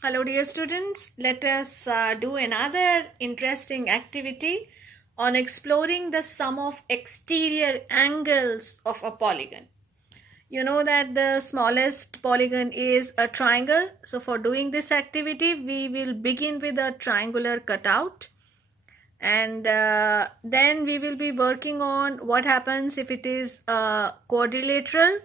Hello dear students, let us do another interesting activity on exploring the sum of exterior angles of a polygon. You know that the smallest polygon is a triangle. So for doing this activity, we will begin with a triangular cutout, and then we will be working on what happens if it is a quadrilateral,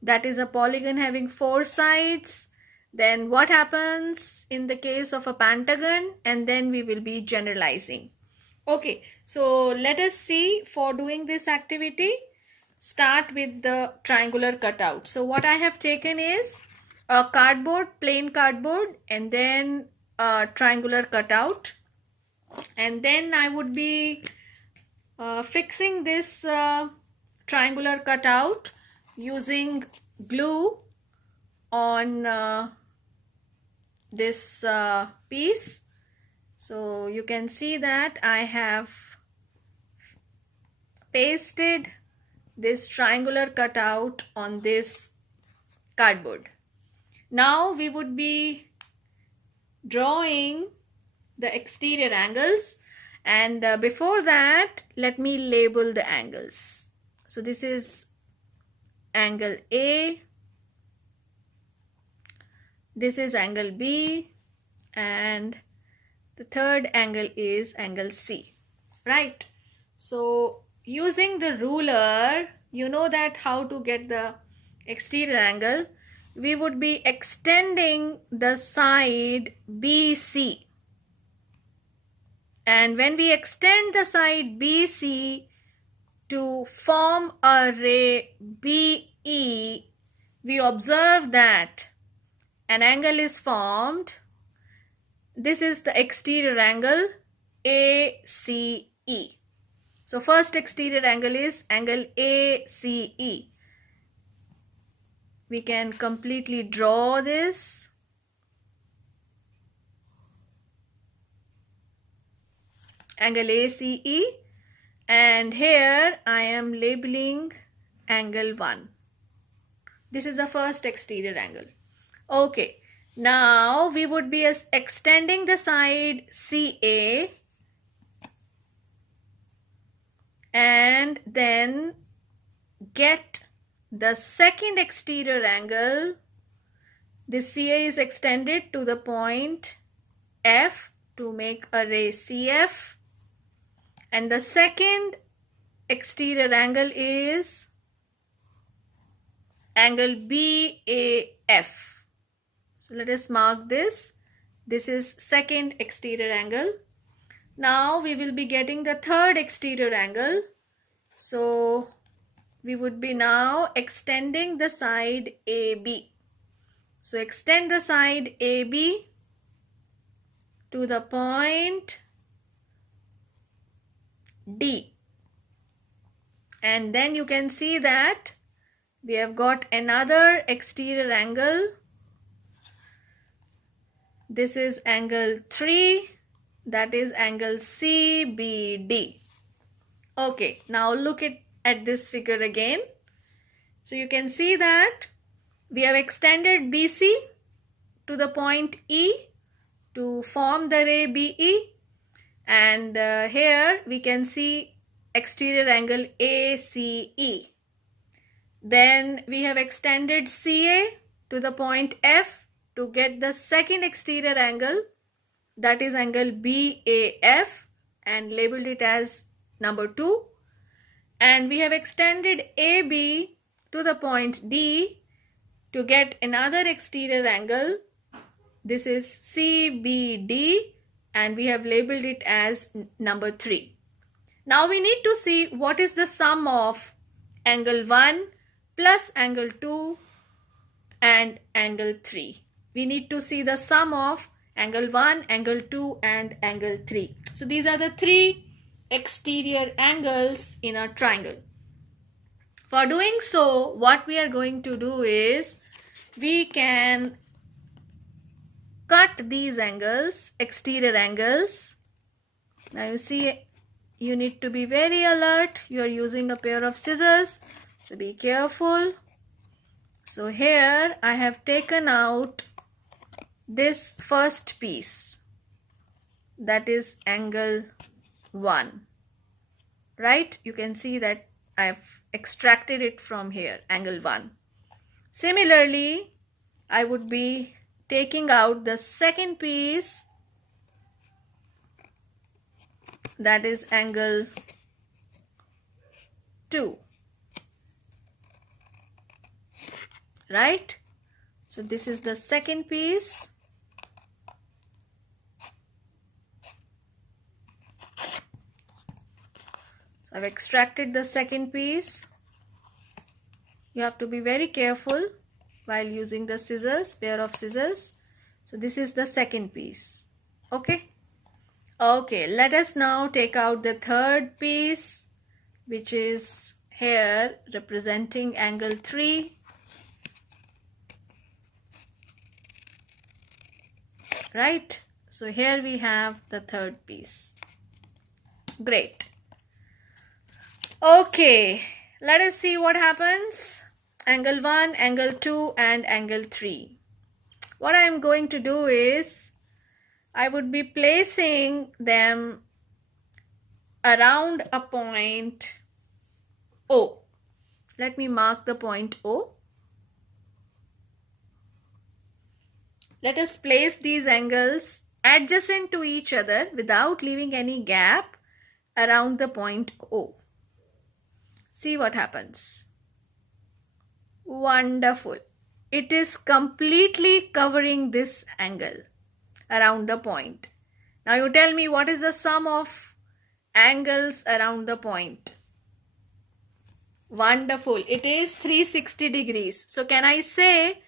that is a polygon having four sides. Then what happens in the case of a pentagon, and then we will be generalizing. Okay, so let us see. For doing this activity, start with the triangular cutout. So what I have taken is a cardboard, plain cardboard, and then a triangular cutout, and then I would be fixing this triangular cutout using glue on this piece. So you can see that I have pasted this triangular cutout on this cardboard. Now we would be drawing the exterior angles, and before that let me label the angles. So this is angle A, this is angle B, and the third angle is angle C, right? So using the ruler, you know that how to get the exterior angle. We would be extending the side BC, and when we extend the side BC to form a ray BE, we observe that an angle is formed. This is the exterior angle ACE. So first exterior angle is angle ACE. We can completely draw this. Angle ACE, and here I am labeling angle 1. This is the first exterior angle. Okay, now we would be extending the side CA, and then get the second exterior angle. This CA is extended to the point F to make a ray CF, and the second exterior angle is angle BAF. So let us mark this. This is second exterior angle. Now we will be getting the third exterior angle. So we would be now extending the side AB. So extend the side AB to the point D, and then you can see that we have got another exterior angle. This is angle 3, that is angle CBD. Okay, now look at this figure again. So you can see that we have extended BC to the point E to form the ray BE, and here we can see exterior angle ACE. Then we have extended CA to the point F to get the second exterior angle, that is angle BAF, and labeled it as number 2. And we have extended AB to the point D to get another exterior angle. This is CBD, and we have labeled it as number 3. Now we need to see what is the sum of angle 1 plus angle 2 and angle 3. We need to see the sum of angle 1, angle 2 and angle 3. So these are the 3 exterior angles in a triangle. For doing so, what we are going to do is we can cut these angles, exterior angles. Now you see, you need to be very alert. You are using a pair of scissors, so be careful. So here I have taken out this first piece, that is angle 1, right? You can see that I've extracted it from here, angle 1. Similarly, I would be taking out the second piece, that is angle 2, right? So this is the second piece. So I've extracted the second piece. You have to be very careful while using the scissors, pair of scissors. So this is the second piece. Okay. Okay, let us now take out the third piece, which is here representing angle 3. Right? So here we have the third piece. Great. Okay, let us see what happens. Angle 1, angle 2 and angle 3. What I am going to do is I would be placing them around a point O. Let me mark the point O. Let us place these angles adjacent to each other without leaving any gap around the point O. See what happens. Wonderful. It is completely covering this angle around the point. Now you tell me, what is the sum of angles around the point? Wonderful. It is 360 degrees. So can I say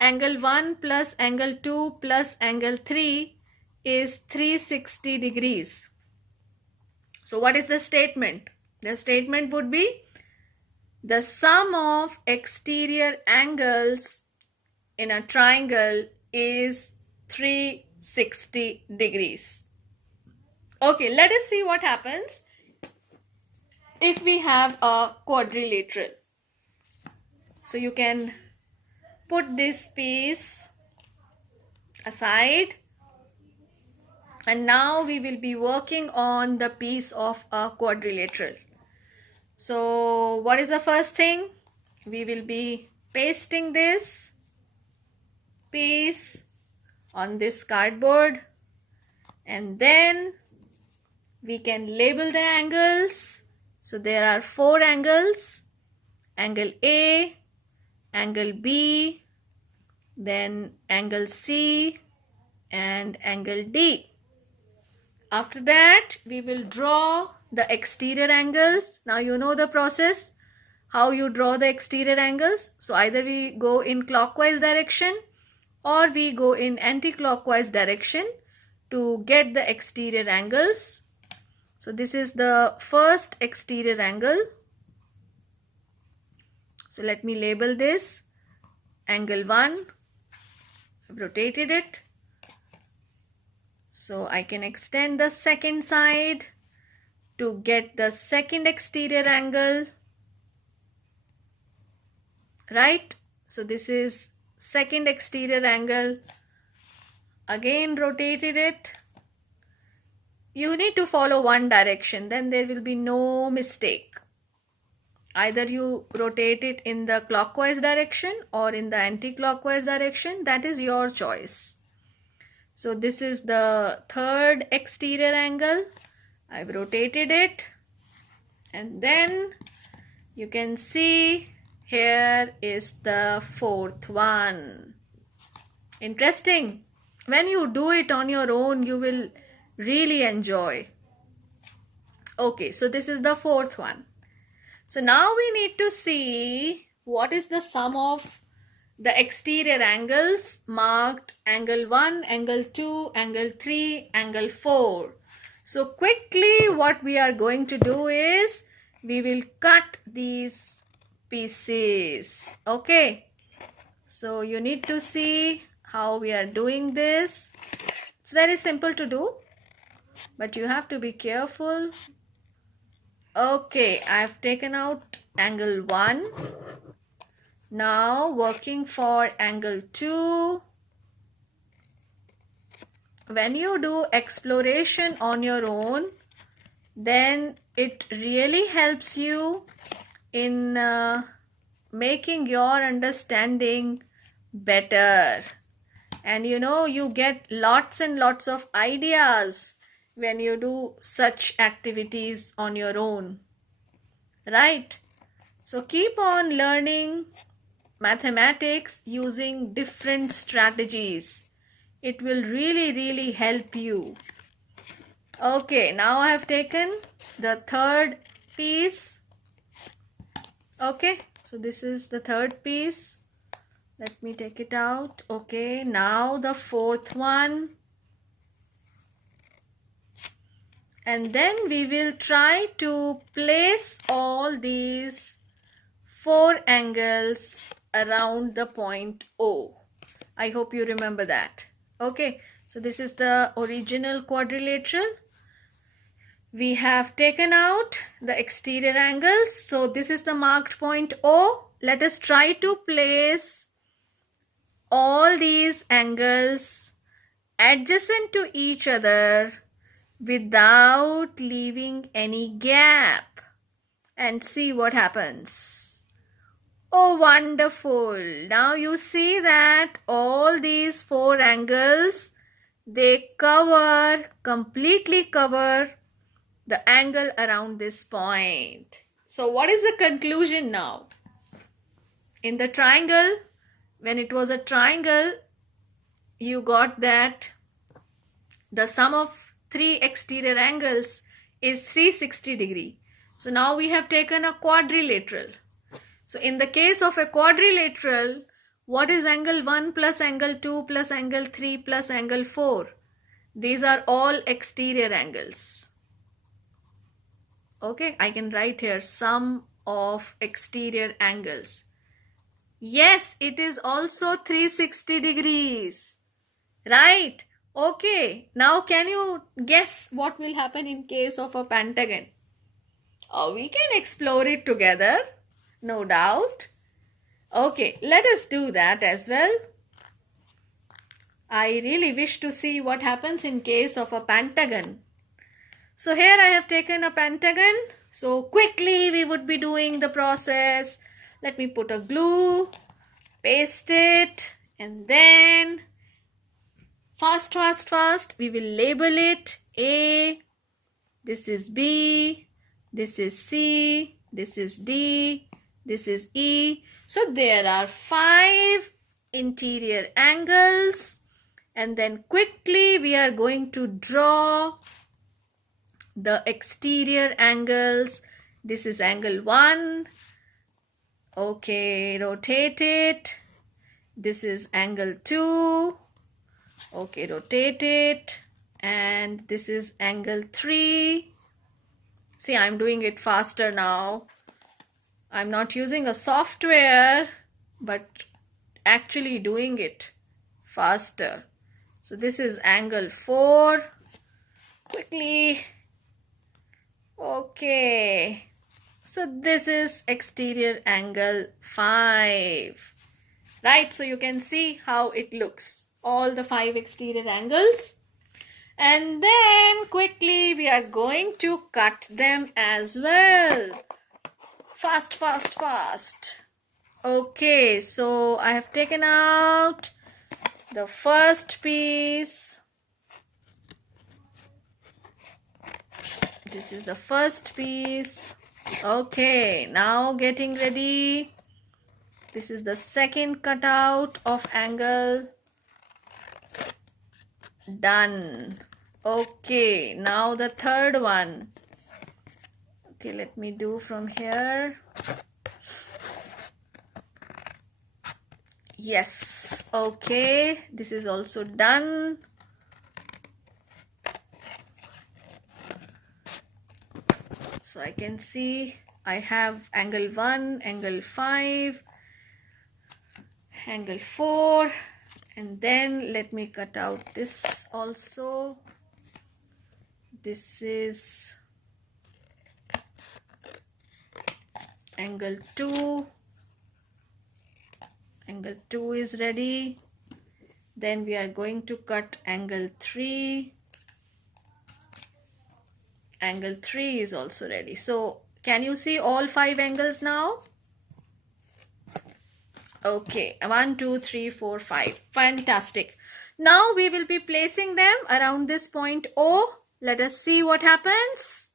angle 1 plus angle 2 plus angle 3 is 360 degrees. So what is the statement? The statement would be the sum of exterior angles in a triangle is 360 degrees. Okay, let us see what happens if we have a quadrilateral. So you can put this piece aside, and now we will be working on the piece of a quadrilateral. So what is the first thing? We will be pasting this piece on this cardboard, and then we can label the angles. So there are 4 angles: angle A, angle B, then angle C and angle D. After that, we will draw the exterior angles. Now you know the process, how you draw the exterior angles. So either we go in clockwise direction or we go in anti-clockwise direction to get the exterior angles. So this is the first exterior angle. So let me label this angle 1. I've rotated it. So I can extend the second side to get the second exterior angle. Right? So this is second exterior angle. Again rotated it. You need to follow one direction, then there will be no mistake. Either you rotate it in the clockwise direction or in the anti-clockwise direction. That is your choice. So this is the third exterior angle. I've rotated it, and then you can see here is the fourth one. Interesting. When you do it on your own, you will really enjoy. Okay, so this is the fourth one. So now we need to see what is the sum of the exterior angles marked angle 1, angle 2, angle 3, angle 4. So quickly what we are going to do is we will cut these pieces. Okay, so you need to see how we are doing this. It's very simple to do, but you have to be careful. Okay, I've taken out angle 1. Now working for angle 2. when you do exploration on your own, then it really helps you in making your understanding better. And you get lots and lots of ideas when you do such activities on your own, right? So keep on learning mathematics using different strategies. It will really help you. Okay, now I have taken the third piece. Okay, so this is the third piece. Let me take it out. Okay, now the fourth one. And then we will try to place all these 4 angles around the point O. I hope you remember that. Okay, so this is the original quadrilateral. We have taken out the exterior angles. So this is the marked point O. Let us try to place all these angles adjacent to each other without leaving any gap and see what happens. Oh, wonderful. Now you see that all these 4 angles, they completely cover the angle around this point. So what is the conclusion now? In the triangle, when it was a triangle, you got that the sum of 3 exterior angles is 360 degree. So now we have taken a quadrilateral. So in the case of a quadrilateral, what is angle 1 plus angle 2 plus angle 3 plus angle 4? These are all exterior angles. Okay, I can write here sum of exterior angles. Yes, it is also 360 degrees. Right? Okay, now can you guess what will happen in case of a pentagon? Oh, we can explore it together, no doubt. Okay, let us do that as well. I really wish to see what happens in case of a pentagon. So here I have taken a pentagon. So quickly we would be doing the process. Let me put a glue, paste it, and then fast, we will label it A, this is B, this is C, this is D, this is E. So there are 5 interior angles, and then quickly we are going to draw the exterior angles. This is angle 1. Okay, rotate it. This is angle 2. Okay, rotate it. And this is angle 3. See, I'm doing it faster now. I'm not using a software, but actually doing it faster. So this is angle 4. Quickly. Okay. So this is exterior angle 5. Right, so you can see how it looks. All the 5 exterior angles. And then quickly we are going to cut them as well. Fast. Okay, so I have taken out the first piece. This is the first piece. Okay, now getting ready. This is the second cutout of angle. Done. Okay, now the third one. Okay, let me do from here. Yes, okay, this is also done. So I can see I have angle 1, angle 5, angle 4, and then let me cut out this also. This is angle 2. Angle 2 is ready. Then we are going to cut angle 3. Angle 3 is also ready. So can you see all 5 angles now? Okay, 1, 2, 3, 4, 5. Fantastic. Now we will be placing them around this point O. Let us see what happens.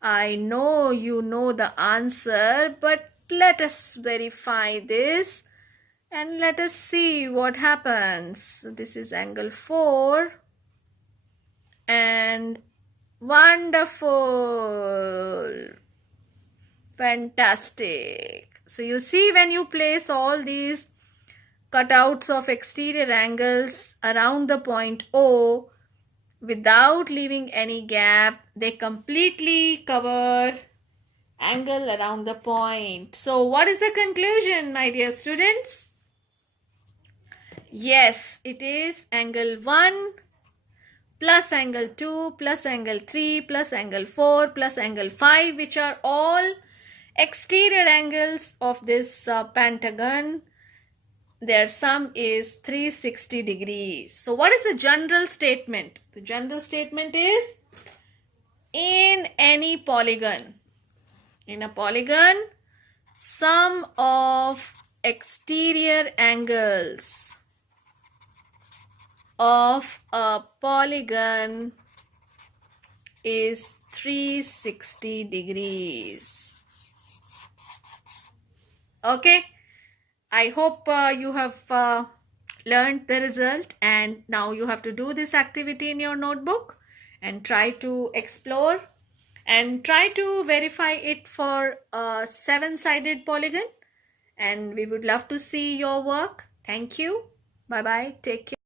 I know you know the answer, but let us verify this and let us see what happens. So this is angle 4 and wonderful. Fantastic. So you see, when you place all these cutouts of exterior angles around the point O without leaving any gap, they completely cover angle around the point. So what is the conclusion, my dear students? Yes, it is angle 1 plus angle 2 plus angle 3 plus angle 4 plus angle 5, which are all exterior angles of this pentagon. Their sum is 360 degrees. So what is the general statement? The general statement is, in any polygon, in a polygon, sum of exterior angles of a polygon is 360 degrees. Okay, I hope you have learned the result, and now you have to do this activity in your notebook and try to explore and try to verify it for a 7-sided polygon, and we would love to see your work. Thank you. Bye bye. Take care.